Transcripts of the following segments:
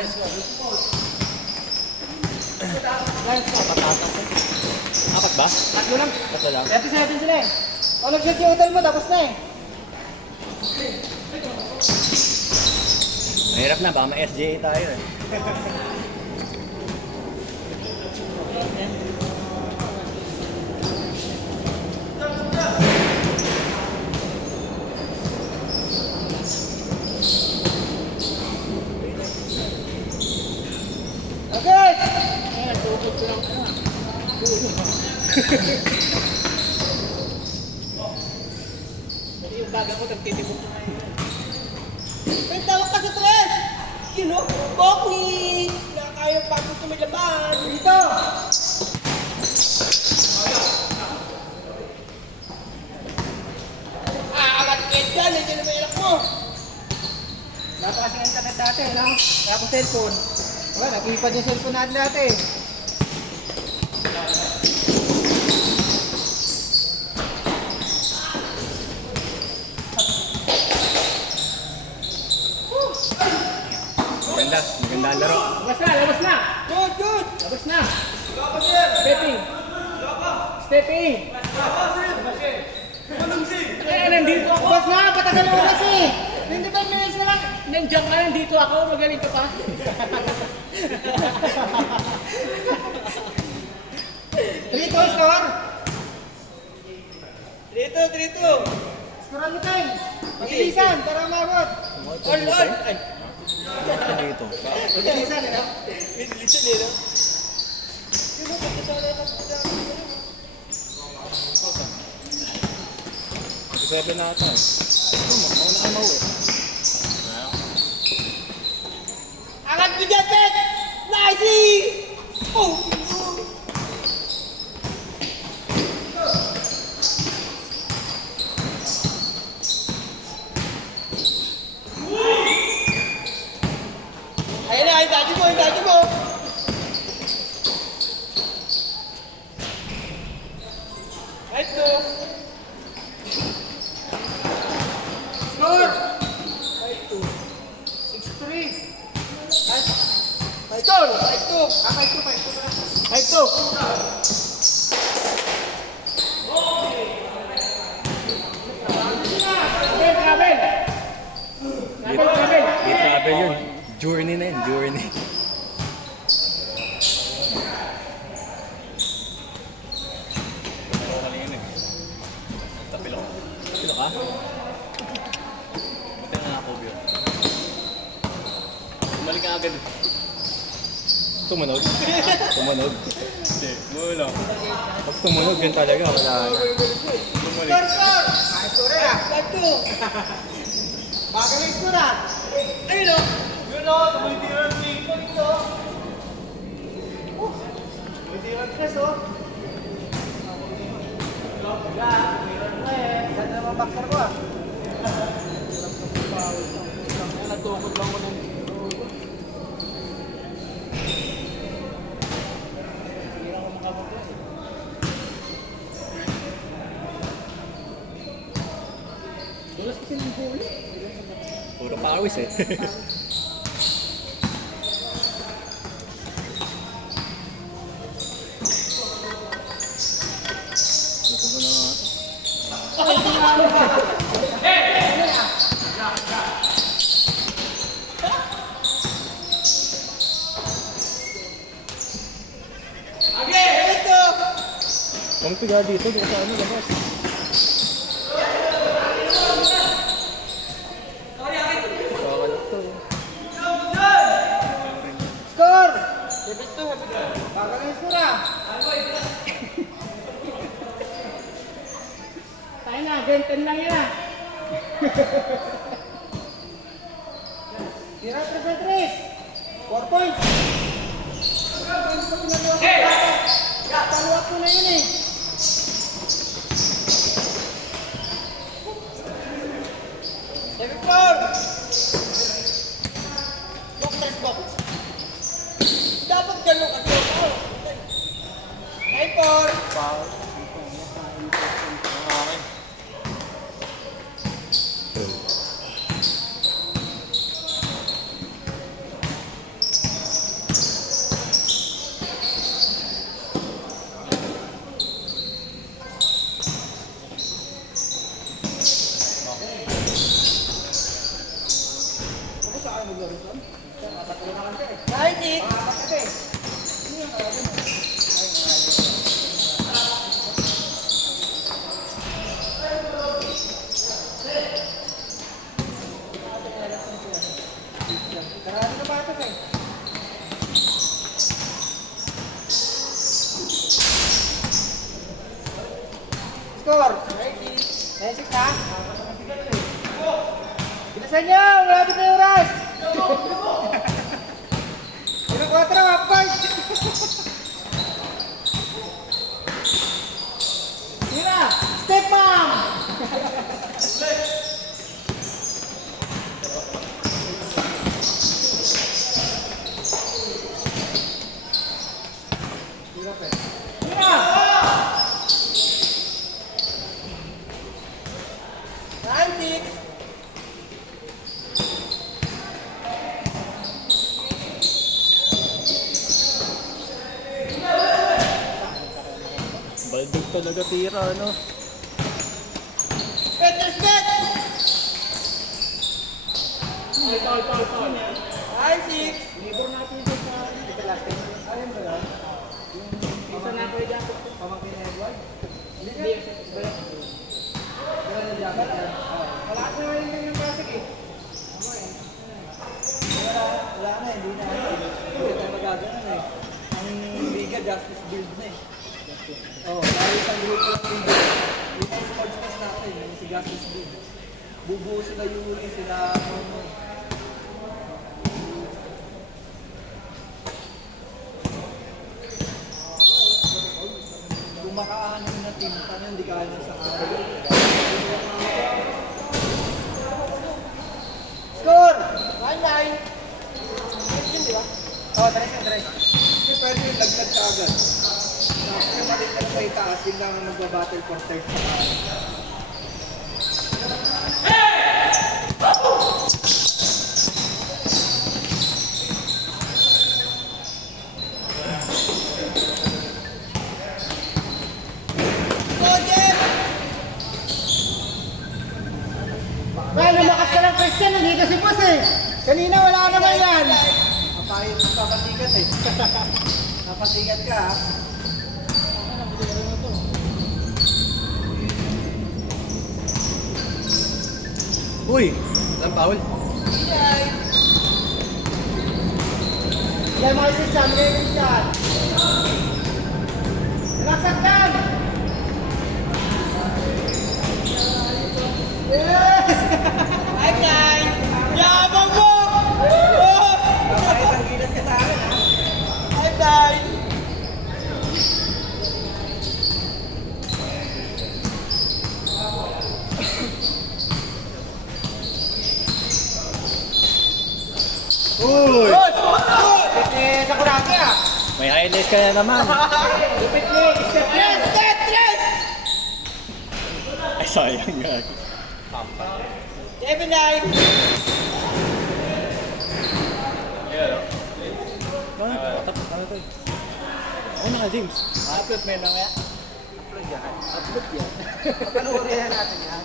Apat ba? Tatlo lang. Tatlo lang. 37 sila eh. O nag-shoot si Udal mo, tapos na eh. Mahirap na, baka ma-SJA tayo eh. Okay! Yung baga ko, nagtitibok na ngayon. May tawag ka sa tres! Kinukbok ni... Nakakaya pa ako sumilaban. Dito! Amat kid ka, nandiyan na may anak mo. Napakasing internet dati, no? Tapos cellphone. Wala, nag-ipad yung cellphone natin dati. Maganda, maganda ang laro. Labas na, labas na! Good, good! Labas na! Stepping! Stepping! Eh, nandito ako! Bas na, patagal mo kasi! 25 minutes na lang! Nandiyan ka, nandito ako, magaling ka pa! 3-2 score! 3-2! Scorean mo time! Mabilisan, para umabot! All! Ay! Ito dito. Mabilisan, eh, no? Minilisan eh, no? Sabi na ata eh. Ito mo, mauna ka mauwi. Angat mo dyan, Ted! Nicey! Oh! Ayun na, yung dati mo, yung dati mo! Right to! Score! 5-2. 6-3. 5-2. 5-2. Travel! I-travel yun. Journey na yun, journey. Tapilo. Tapilo ka? Buti na ako, Bio. Bumalik ka agad. Tumunog? Tumunog? Hindi, wala. Pag tumunog, yun talaga. Wala na. Bumalik. Score! Ayos ko rin, ah. 5-2. Bagal yung score, ah. Ayun, oh. Yun, oh. Tumitiran ng ito dito. Tumitiran tres, oh. Wala, tumitiran mo eh. Saan na naman boxer ko, ah. Nagtukod lang ko ng Dulas kasi ng huli. Puro pawis eh. Ito mo na nga. Kung piga dito, dito sa ano, labas. score! 7-2. Bagal yung score, ah. Tayo na, 10 lang yan ah. Tira 3-3. 4 points. Paluwat ko na yun eh. Dapat gano'n kasi ako. 9-4. Karami na ba ito eh? Score! 96 ha? Bilisan nyo! Malapit na yung oras! Ilang 4, half point! Tira! Step mom! Tira! 96! Baldog talaga tira, ano? Peter's bet! Tol. 96! Libor natin ito sa ito last time. Ayun ba yan? Isa na ko yung Pamangkin na Edward? Hindi. Wala na jacket yan. Wala sa yung pasok eh. Wala na, hindi na. Hindi tayo magaganan eh. Ang Liga Justice Build na eh. Oo, dahil isang grupo ng Liga. Liga Sports Pass natin, yung si Justice Build. Bubuo sila Yuli, sila kung makaanin na team, paano hindi kaya na sa araw? Score! 1-9! Di ba? Oo, tres. Hindi pwede yung laglag ka agad. Kasi malit ka na sa itaas, yun lang ang magbabattle for third sa kanan. Well, lumakas ka ng Christian, nandito si Boss eh. Kanina wala naman yan! Papasikat eh. Papasikat ka ha. Uy! Ang foul? Yan mga Christian, mga Christian. Relaxat lang! Yes! I'm nine! Yabang mo! Kapahit ang gilas ka sa akin ha? I'm nine! Uy! Eh, sa kuraki ah! May highlights ka na naman. Lupit ni! Yes! Yes! Ay, sayang nga. 7-9! Ano to? Ako na ka, James. Upload mo yun mamaya? Upload yan. Upload yan. Papanoorin natin yan.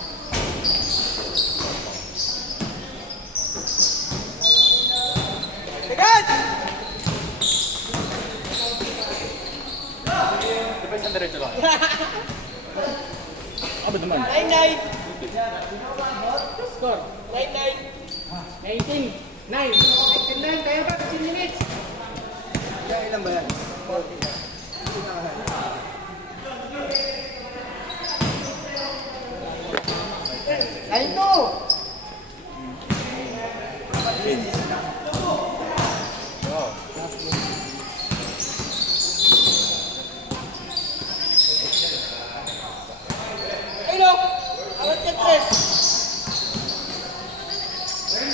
Agad! Di ba isang diretso lang? Aba naman. 9-9! Score. 9-9! 19. 19. Kaya ba? 15 minutes. Ilan ba yan? 40. Ay, no! Wow. Ay, no! Awat ka, Tres!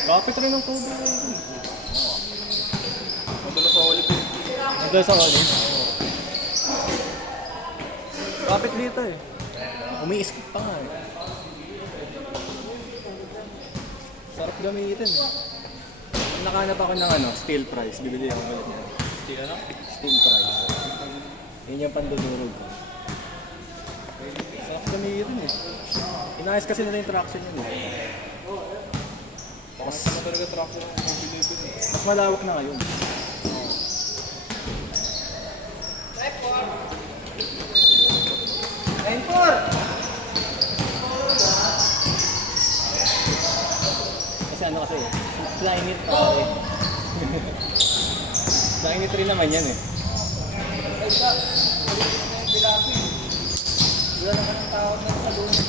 Kapit rin ng tubig. Madala sa olive. Madala sa olive? Kapit dito eh. Umi-skip pa nga eh. Sarap gamitin eh. Nakahanap ako ng steel price. Bibili ako ulit niya. Steel ano? Steel price. Yun yung pandudurog ko. Sarap gamitin eh. Inayos kasi nila yung traction yun eh. talaga traction ng mas malawak na ngayon. Kasi ano kasi, flying it pa eh. Flying it rin naman yan eh. Ay ka, malinis na yung pilapi. Wala naman ang tao na sa lunes.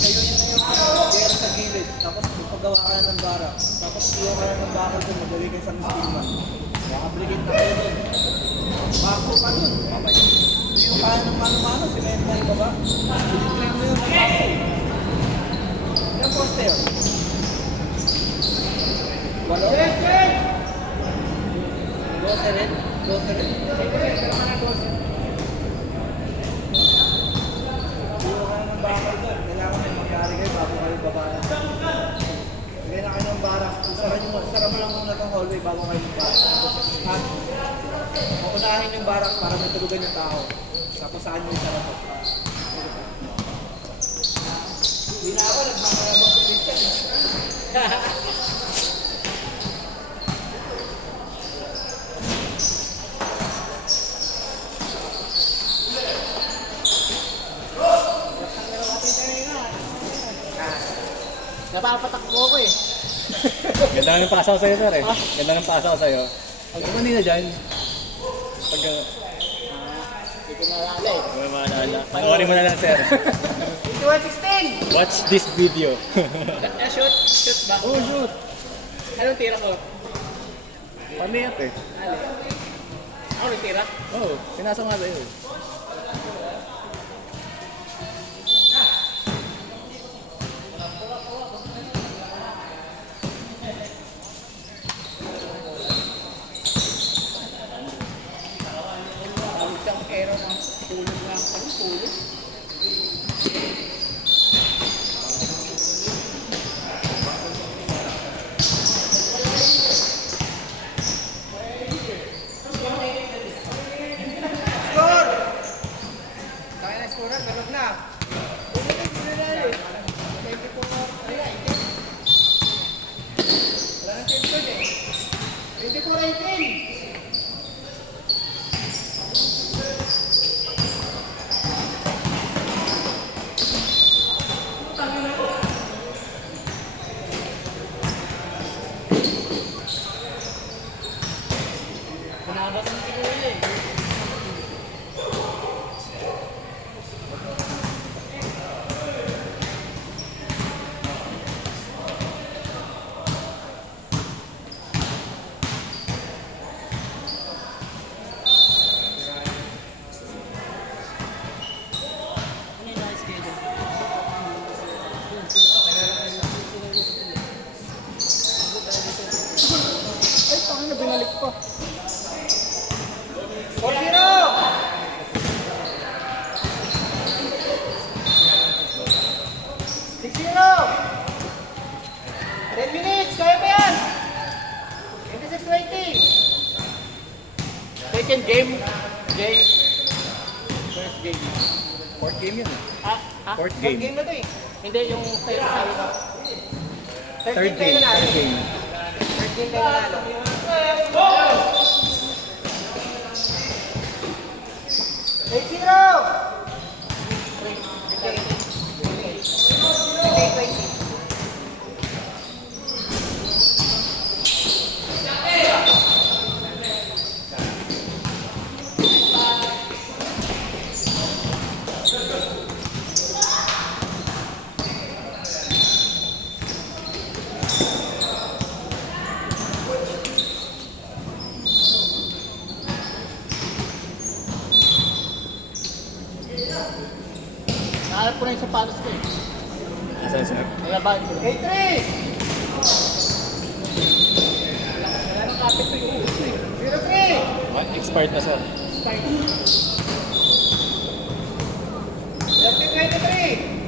Kayo yun na yung gera sa gilid. Tapos paggawa ka na ng bara. Tapos iyo ka na ng bakal doon, madali kayo sa mistima. Makabligid na kayo doon. Bako ka doon. Hindi yung kaya ng mano-mano, simento na yung baba. Biligyan mo yun ng bako. Ilang poste yun? Walo? 12 rin? 12 rin? Puro kayo ng bakal doon. Kailangan may magkari kayo bago kayo babaan. Bigyan na kayo ng bara. Sara mo lang muna itong hallway bago kayo babaan. At makunahin yung barak para matulugan yung tao. Tapos saan mo yung sarap ko. Hindi na ako, nagmamayabang sa Christian. Napapatakbo ko eh. Ganda nga ng pasa ko sa'yo, sir eh. Ganda ng pasa ko sa'yo. Pag kanina dyan, pag... Hindi ko naalala eh. May maalala. Panoorin mo na lang, sir. 21-16! Watch this video. Shoot! Shoot ba? Oh, shoot! Anong tira ko? Paniyat eh. Ano? Ako rin tira? Oo, pinasa nga sa'yo. Ang isang error ng tulog na. Anong tulog? Score! Kaya na score na, ganun na. Wala nang change doon eh. 24-18! Pinabas mo siguro yun eh. Ano yung na-schedule? Ay, paano na binalik pa? 10 minutes! Kaya pa yan! 26-20! Second game. Jay. First game. Fourth game yun eh. Ah? Fourth Third game. game na to eh. Hindi, yung sa'yo sabi ko. Third game. Third game. Third game kayo nanalo. 8-0! 20. Nahanap ko na yung sapatos ko eh. Asan, sir? Nalabahan ko. 8-3! Wala nang kapit ko yung uso eh. 0-3! Ah, expired na, sir. 30-23!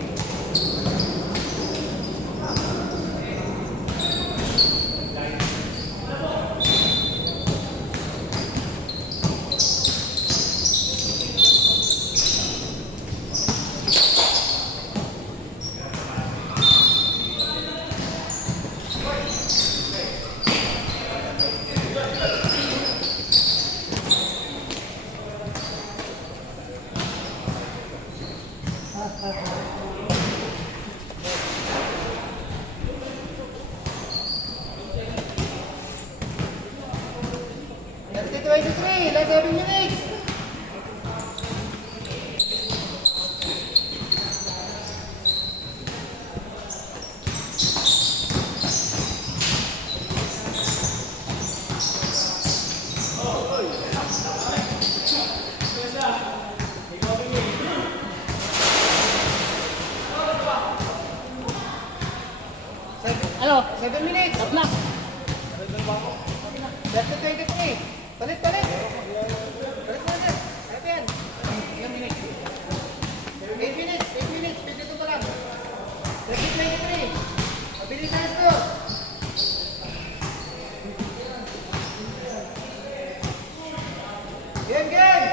23, last 7 minutes. Ano? 7 minutes. Stop na. Left to 23. Palit, palit. Palit mo na. Palit yan. Ilang minutes? 8 minutes. 8 minutes. 52 pa lang. Left to 23. Mabilis na score. Game, game.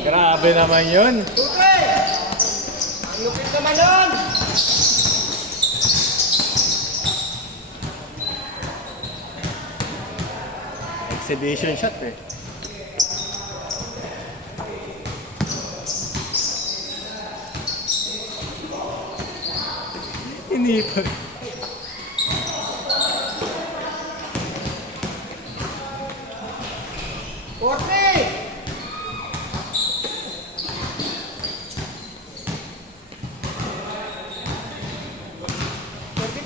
Grabe naman yun. Tutre! Ang lupit naman nun! Exhibition shot eh. Inipan. Forty!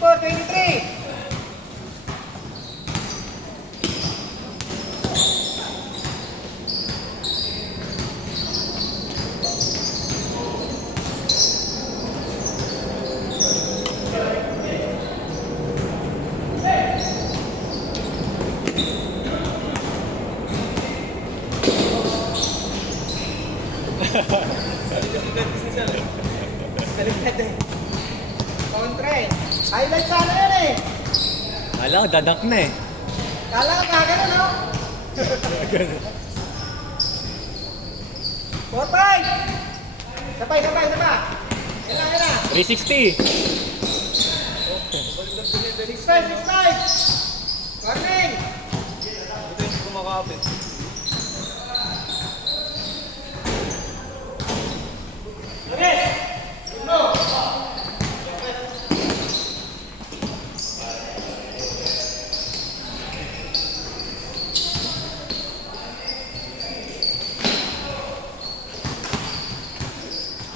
23. Baliktad eh. Kontre. Highlight sana yun eh. Alam, dadak na eh. Kala ka kagano, no? 4-5! Sabay, sabay, sabay! Yan na, yan na! 360. 6-5, 6-5! Warning! Ito yung kumakapit.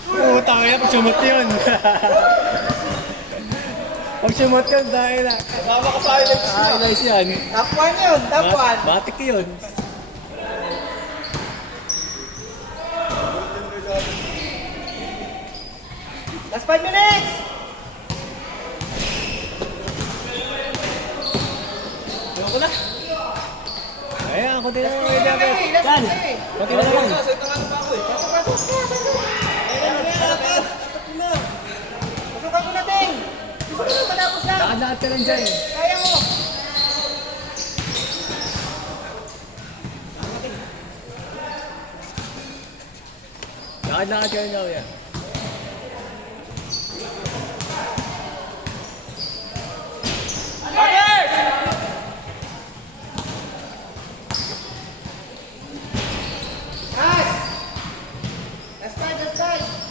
Putang ina, pag sumot yun. Pag sumot yun, dahil na. Kasama ka sa highlights niya. Nice yan. Top 1 yun, top 1! Batik yun. Last 5 minutes! Ewan ko na. Ayan, kunti na lang. Last 2 minutes! Last Yan. 2 Kunti na lang. Sa ito nga na pa ako eh. Pasok, pasok! Pasukan ko na, Ting! Pasukan ko, matapos lang! Lahat ka lang dyan. Kaya mo! Lahat ka lang dyan. Pass! Last 5, last 5!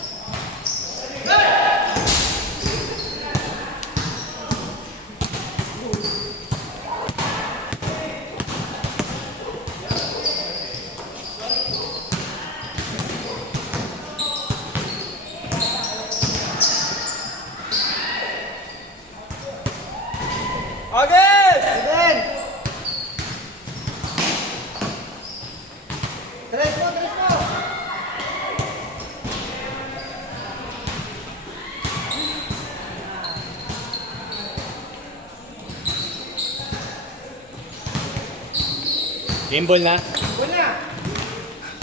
Agis! Seven! Tres mo, tres mo! Game ball na. Wala!